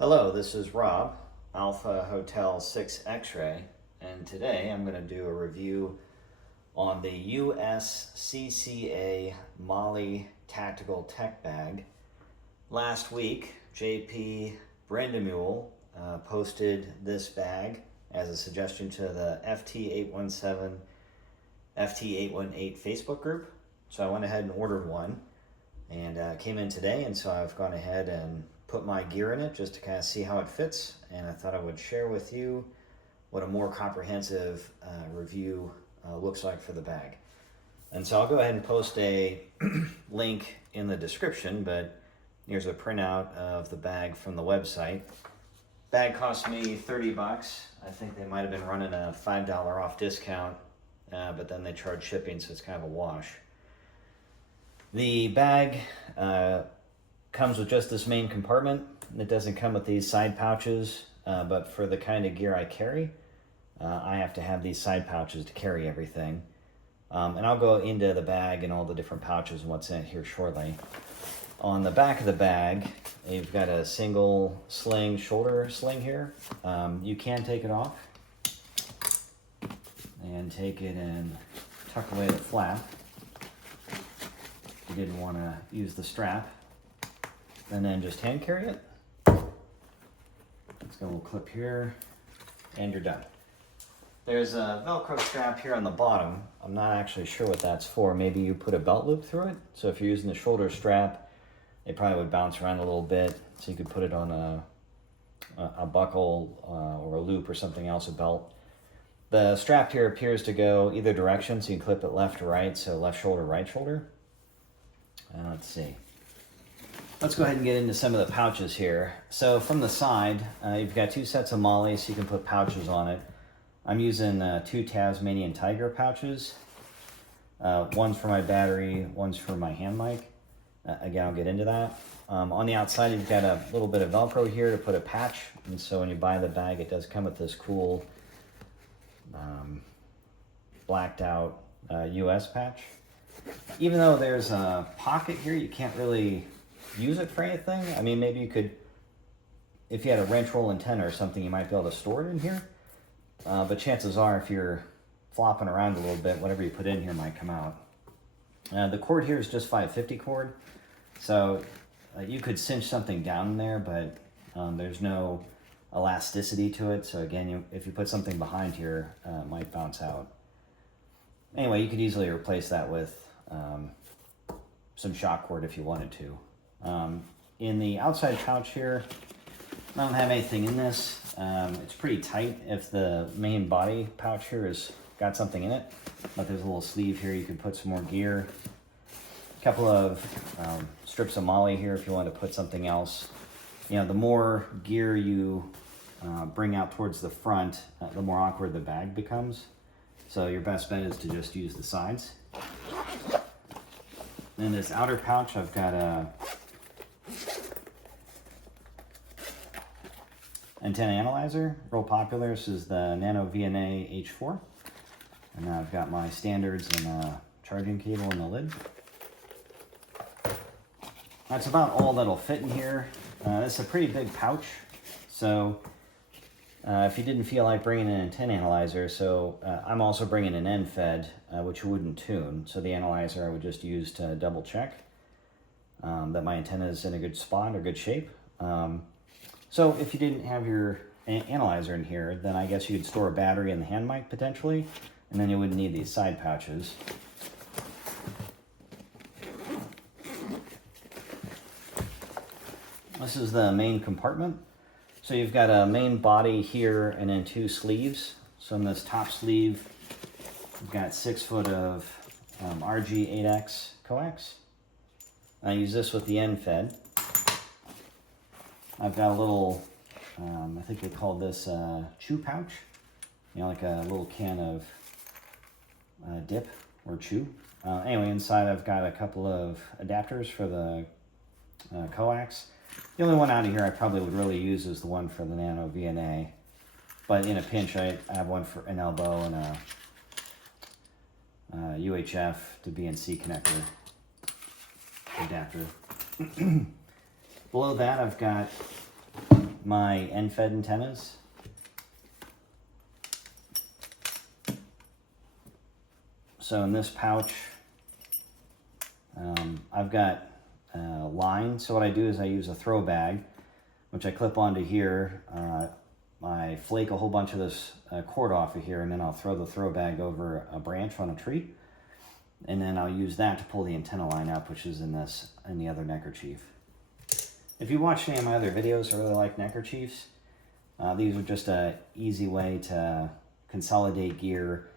Hello, this is Rob, Alpha Hotel 6 X-Ray, and today I'm going to do a review on the USCCA Mollie Tactical Tech Bag. Last week, JP Brandemule posted this bag as a suggestion to the FT-817, FT-818 Facebook group, so I went ahead and ordered one, and came in today, and so I've gone ahead and put my gear in it just to kind of see how it fits, and I thought I would share with you what a more comprehensive review looks like for the bag. And so I'll go ahead and post a link in the description, but here's a printout of the bag from the website. Bag cost me 30 bucks. I think they might have been running a $5 off discount, but then they charge shipping, so it's kind of a wash. The bag comes with just this main compartment. It doesn't come with these side pouches, but for the kind of gear I carry, I have to have these side pouches to carry everything. And I'll go into the bag and all the different pouches and what's in it here shortly. On the back of the bag, you've got a single sling, shoulder sling here. You can take it off and take it and tuck away the flap if you didn't want to use the strap. And then just hand carry it. Let's go a little clip here, and you're done. There's a Velcro strap here on the bottom. I'm not actually sure what that's for. Maybe you put a belt loop through it. So if you're using the shoulder strap, it probably would bounce around a little bit. So you could put it on a buckle or a loop or something else, a belt. The strap here appears to go either direction, so you can clip it left or right. So left shoulder, right shoulder. Let's see. Let's go ahead and get into some of the pouches here. So from the side, you've got two sets of mollies, so you can put pouches on it. I'm using two Tasmanian Tiger pouches. One's for my battery, one's for my hand mic. Again, I'll get into that. On the outside, you've got a little bit of Velcro here to put a patch. And so when you buy the bag, it does come with this cool blacked out US patch. Even though there's a pocket here, you can't really use it for anything. I mean, maybe you could, if you had a wrench roll antenna or something, you might be able to store it in here. But chances are, if you're flopping around a little bit, whatever you put in here might come out. The cord here is just 550 cord. So you could cinch something down there, but there's no elasticity to it. So again, if you put something behind here, it might bounce out. Anyway, you could easily replace that with some shock cord if you wanted to. In the outside pouch here, I don't have anything in this. It's pretty tight if the main body pouch here has got something in it. But there's a little sleeve here, you can put some more gear. A couple of strips of molly here if you want to put something else. You know, the more gear you bring out towards the front, the more awkward the bag becomes. So your best bet is to just use the sides. In this outer pouch, I've got a antenna analyzer, real popular. This is the Nano VNA H4. And now I've got my standards and a charging cable in the lid. That's about all that'll fit in here. This is a pretty big pouch. So if you didn't feel like bringing an antenna analyzer, so I'm also bringing an end fed, which you wouldn't tune. So the analyzer I would just use to double check that my antenna is in a good spot or good shape. So if you didn't have your analyzer in here, then I guess you could store a battery in the hand mic potentially, and then you wouldn't need these side pouches. This is the main compartment. So you've got a main body here and then two sleeves. So in this top sleeve, you've got 6 foot of RG8X coax. I use this with the end fed. I've got a little, I think they call this chew pouch. You know, like a little can of dip or chew. Anyway, inside I've got a couple of adapters for the coax. The only one out of here I probably would really use is the one for the Nano VNA. But in a pinch, I have one for an elbow and a UHF to BNC connector adapter. Below that, I've got my end-fed antennas. So in this pouch, I've got line. So what I do is I use a throw bag, which I clip onto here. I flake a whole bunch of this cord off of here, and then I'll throw the throw bag over a branch on a tree. And then I'll use that to pull the antenna line up, which is in the other neckerchief. If you watch any of my other videos, I really like neckerchiefs. These are just an easy way to consolidate gear.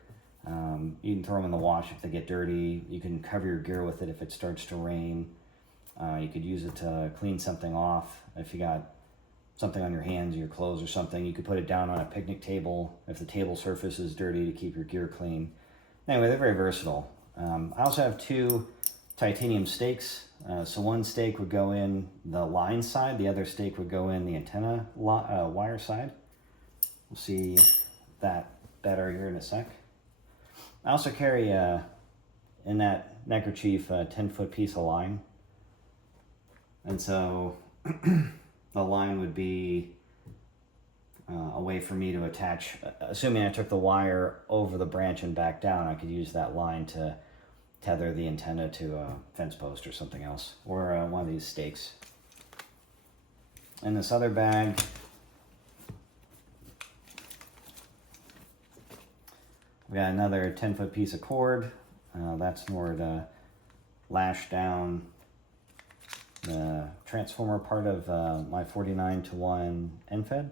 You can throw them in the wash if they get dirty. You can cover your gear with it if it starts to rain. You could use it to clean something off. If you got something on your hands, your clothes or something, you could put it down on a picnic table if the table surface is dirty to keep your gear clean. Anyway, they're very versatile. I also have two titanium stakes. So one stake would go in the line side, the other stake would go in the antenna wire side. We'll see that better here in a sec. I also carry in that neckerchief a 10-foot piece of line. And so the line would be a way for me to attach, assuming I took the wire over the branch and back down, I could use that line to tether the antenna to a fence post or something else, or one of these stakes. In this other bag, we got another 10-foot piece of cord. That's more to lash down the transformer part of my 49-to-1 end-fed.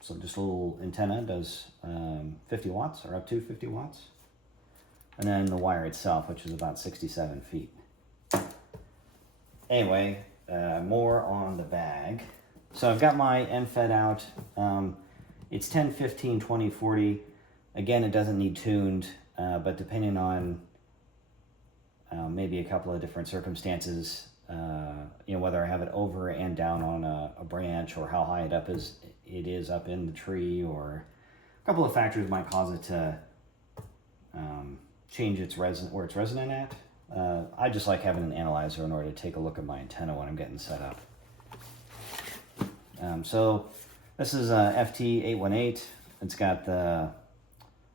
So just a little antenna, does 50 watts or up to 50 watts. And then the wire itself, which is about 67 feet. Anyway, more on the bag. So I've got my end-fed out. It's 10, 15, 20, 40. Again, it doesn't need tuned, but depending on maybe a couple of different circumstances, whether I have it over and down on a branch, or how high it is up in the tree, or a couple of factors might cause it to change its where it's resonant at. I just like having an analyzer in order to take a look at my antenna when I'm getting set up. So this is a FT-818. It's got the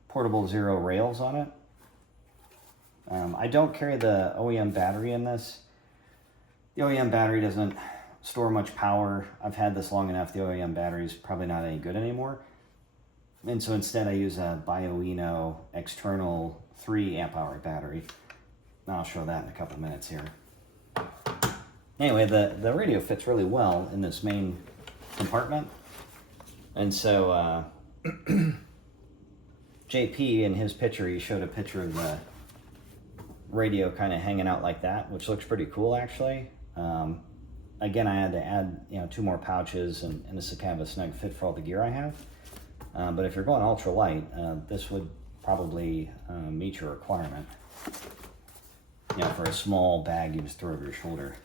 portable zero rails on it. I don't carry the OEM battery in this. The OEM battery doesn't store much power. I've had this long enough. The OEM battery is probably not any good anymore. And so instead I use a Bioenno external 3 amp hour battery. I'll show that in a couple minutes here. Anyway, the radio fits really well in this main compartment. And so JP in his picture, he showed a picture of the radio kind of hanging out like that, which looks pretty cool actually. Again, I had to add 2 more pouches, and this is kind of a snug fit for all the gear I have. But if you're going ultra light, this would probably meet your requirement. For a small bag you just throw over your shoulder.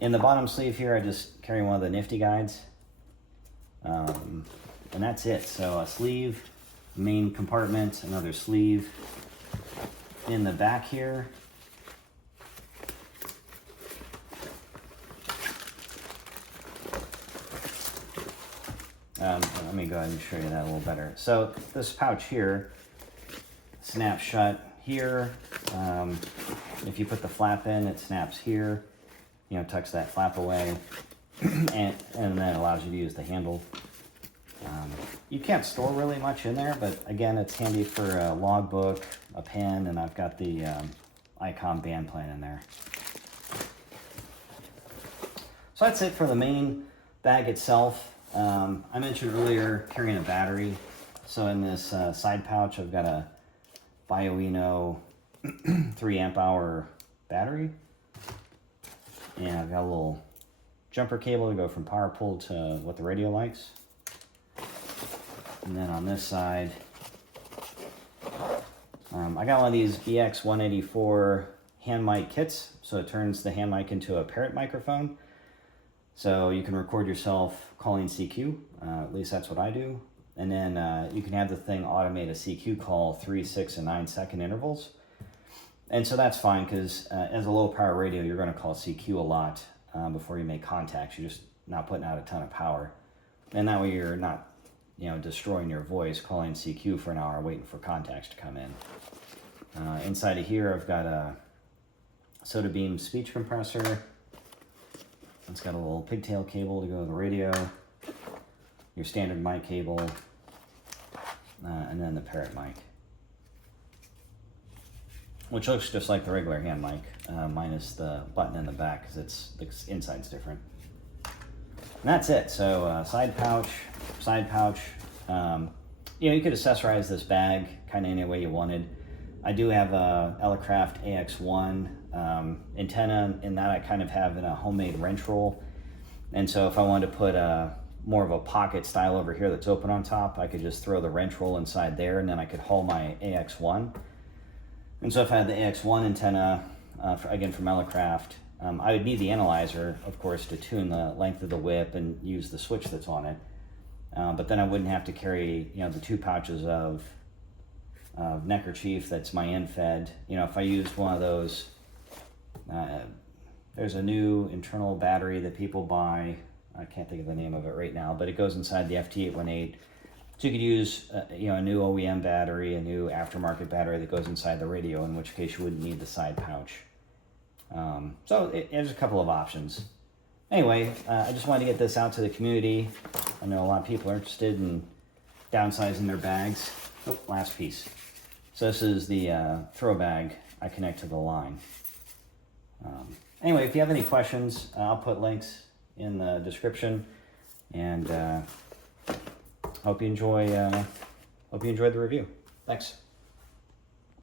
In the bottom sleeve here, I just carry one of the Nifty guides. And that's it. So a sleeve, main compartment, another sleeve. In the back here, let me go ahead and show you that a little better. So this pouch here snaps shut here. If you put the flap in, it snaps here, tucks that flap away, and then it allows you to use the handle. You can't store really much in there, but again, it's handy for a logbook, a pen, and I've got the ICOM band plan in there. So that's it for the main bag itself. I mentioned earlier carrying a battery. So in this side pouch, I've got a Bioenno 3 amp hour battery. And I've got a little jumper cable to go from power pull to what the radio likes. And then on this side, I got one of these BX184 hand mic kits. So it turns the hand mic into a parrot microphone. So you can record yourself calling CQ, at least that's what I do. And then you can have the thing automate a CQ call 3, 6, and 9 second intervals. And so that's fine, because as a low power radio, you're going to call CQ a lot before you make contacts. You just not putting out a ton of power. And that way you're not, you know, destroying your voice, calling CQ for an hour, waiting for contacts to come in. Inside of here, I've got a SOTABeams speech compressor. It's got a little pigtail cable to go to the radio, your standard mic cable, and then the parrot mic, which looks just like the regular hand mic, minus the button in the back because the inside's different. And that's it. So side pouch. You know, you could accessorize this bag kind of any way you wanted. I do have a Skillcraft AX1 antenna, and that I kind of have in a homemade wrench roll. And so if I wanted to put more of a pocket style over here that's open on top, I could just throw the wrench roll inside there, and then I could haul my AX1. And so if I had the AX1 antenna, again from Skillcraft, I would need the analyzer, of course, to tune the length of the whip and use the switch that's on it. But then I wouldn't have to carry, you know, the 2 pouches of neckerchief that's my end fed. You know, if I used one of those, there's a new internal battery that people buy. I can't think of the name of it right now, but it goes inside the FT-818. So you could use, you know, a new OEM battery, a new aftermarket battery that goes inside the radio, in which case you wouldn't need the side pouch. So there's a couple of options. Anyway, I just wanted to get this out to the community. I know a lot of people are interested in downsizing their bags. Oh, last piece. So this is the throw bag I connect to the line. Anyway, if you have any questions, I'll put links in the description, and hope you enjoyed the review. Thanks.